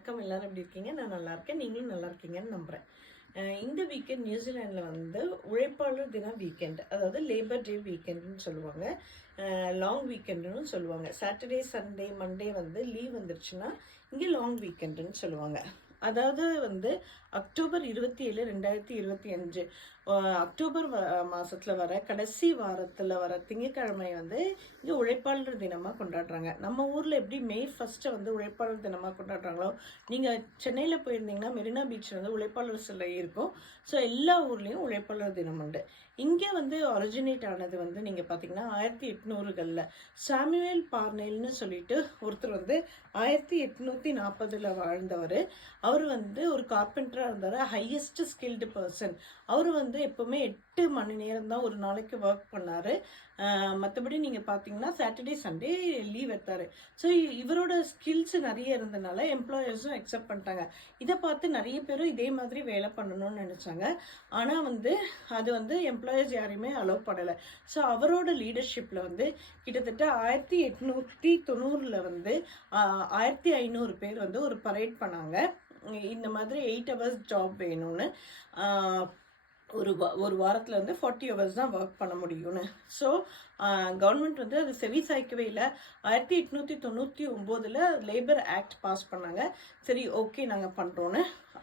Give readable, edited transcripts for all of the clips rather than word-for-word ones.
வணக்கம். எல்லாரும் எப்படி இருக்கீங்க? நான் நல்லா இருக்கேன். நீங்களும் நல்லா இருக்கீங்கன்னு நம்புறேன். இந்த வீக்கெண்ட் நியூசிலாண்டில் வந்து உழைப்பாளர் தின வீக்கெண்ட், அதாவது லேபர் டே வீக்கெண்டுன்னு சொல்லுவாங்க. லாங் வீக்கெண்டுன்னு சொல்லுவாங்க. சாட்டர்டே, சண்டே, மண்டே வந்து லீவ் வந்துருச்சுன்னா இங்கே லாங் வீக்கெண்டுன்னு சொல்லுவாங்க. அதாவது வந்து அக்டோபர் 27, 2025 அக்டோபர் மாதத்தில் வர கடைசி வாரத்தில் வர திங்கட்கிழமை வந்து இங்கே உழைப்பாளர் தினமாக கொண்டாடுறாங்க. நம்ம ஊரில் எப்படி மே 1 வந்து உழைப்பாளர் தினமாக கொண்டாடுறாங்களோ, நீங்கள் சென்னையில் போயிருந்தீங்கன்னா மெரினா பீச்சில் வந்து உழைப்பாளர் சிலை இருக்கும். ஸோ எல்லா ஊர்லேயும் உழைப்பாளர் தினம் உண்டு. இங்கே வந்து ஒரிஜினேட் ஆனது வந்து நீங்கள் பார்த்தீங்கன்னா 1800களில் சாமுவேல் பார்னெல்னு சொல்லிட்டு ஒருத்தர் வந்து 1840 வாழ்ந்தவர். அவர் வந்து ஒரு கார்பெண்டராக இருந்தார். Highest skilled person. அவர் வந்து எப்போவுமே 8 மணி நேரம் தான் ஒரு நாளைக்கு ஒர்க் பண்ணார். மற்றபடி நீங்கள் பார்த்தீங்கன்னா சாட்டர்டே சண்டே லீவ் எடுத்தார். ஸோ இவரோட ஸ்கில்ஸ் நிறைய இருந்தனால எம்ப்ளாயர்ஸும் அக்செப்ட் பண்ணிட்டாங்க. இதை பார்த்து நிறைய பேரும் இதே மாதிரி வேலை பண்ணணும்னு நினச்சாங்க. ஆனால் வந்து அது வந்து எம்ப்ளாயர்ஸ் யாரையுமே அலோவ் பண்ணலை. ஸோ அவரோட லீடர்ஷிப்பில் வந்து கிட்டத்தட்ட 1890 வந்து 1500 பேர் வந்து ஒரு பரேட் பண்ணாங்க. இந்த மாதிரி 8 hours ஜாப் வேணும்னு. ஒரு வாரத்தில் வந்து 40 hours தான் ஒர்க் பண்ண முடியும்னு. ஸோ கவர்மெண்ட் வந்து அது செவி சாய்க்கவே இல்லை. 1899 லேபர் ஆக்ட் பாஸ் பண்ணாங்க. சரி, ஓகே, நாங்கள் பண்ணுறோன்னு.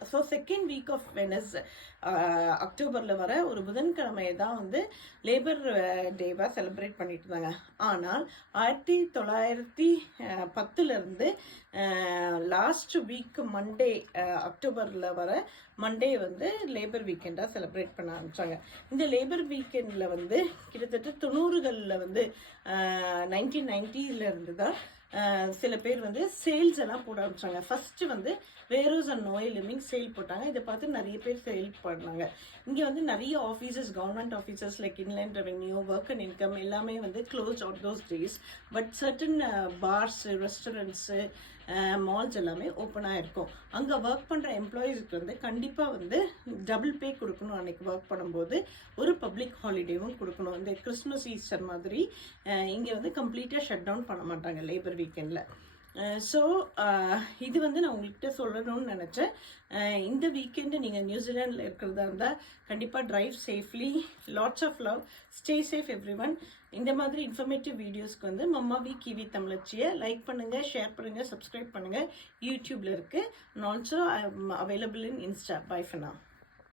So second week of Wednesday அக்டோபரில் வர ஒரு புதன்கிழமையை தான் வந்து லேபர் டேவாக செலிப்ரேட் பண்ணிட்டு இருந்தாங்க. ஆனால் 1910 லாஸ்ட் வீக் மண்டே, அக்டோபரில் வர மண்டே வந்து லேபர் வீக்கெண்டாக செலிப்ரேட் பண்ண ஆரம்பித்தாங்க. இந்த லேபர் வீக்கெண்டில் வந்து கிட்டத்தட்ட 90களில் வந்து 1990 தான் சில பேர் வந்து சேல்ஸ் எல்லாம் போட ஆரம்பிச்சாங்க. ஃபர்ஸ்ட் வந்து வேரோஸ் அண்ட் நோய் லிமிங் சேல் போட்டாங்க. இதை பார்த்து நிறைய பேர் சேல் பண்ணாங்க. இங்கே வந்து நிறைய offices, government offices like inland revenue, work and income எல்லாமே வந்து close on those days. But certain bars, restaurants, malls எல்லாமே ஓப்பனாக இருக்கும். அங்கே ஒர்க் பண்ணுற எம்ப்ளாயீஸ்க்கு வந்து கண்டிப்பாக வந்து டபுள் பே கொடுக்கணும். அன்றைக்கி ஒர்க் பண்ணும்போது ஒரு பப்ளிக் ஹாலிடேவும் கொடுக்கணும். இந்த கிறிஸ்மஸ், ஈஸ்டர் மாதிரி இங்கே வந்து கம்ப்ளீட்டாக ஷட் டவுன் பண்ண மாட்டாங்க லேபர் வீக்கெண்டில். ஸோ இது வந்து நான் உங்கள்கிட்ட சொல்லணும்னு நினச்சேன். இந்த வீக்கெண்டு நீங்கள் நியூசிலாண்டில் இருக்கிறதா இருந்தால் கண்டிப்பாக drive safely, lots of love, stay safe everyone. இந்த மாதிரி இன்ஃபர்மேட்டிவ் வீடியோஸ்க்கு வந்து மம்மாவி கிவி தமிழச்சியை லைக் பண்ணுங்கள், ஷேர் பண்ணுங்கள், சப்ஸ்கிரைப் பண்ணுங்கள். யூடியூப்பில் இருக்குது. And also I am available in Insta. Bye for now.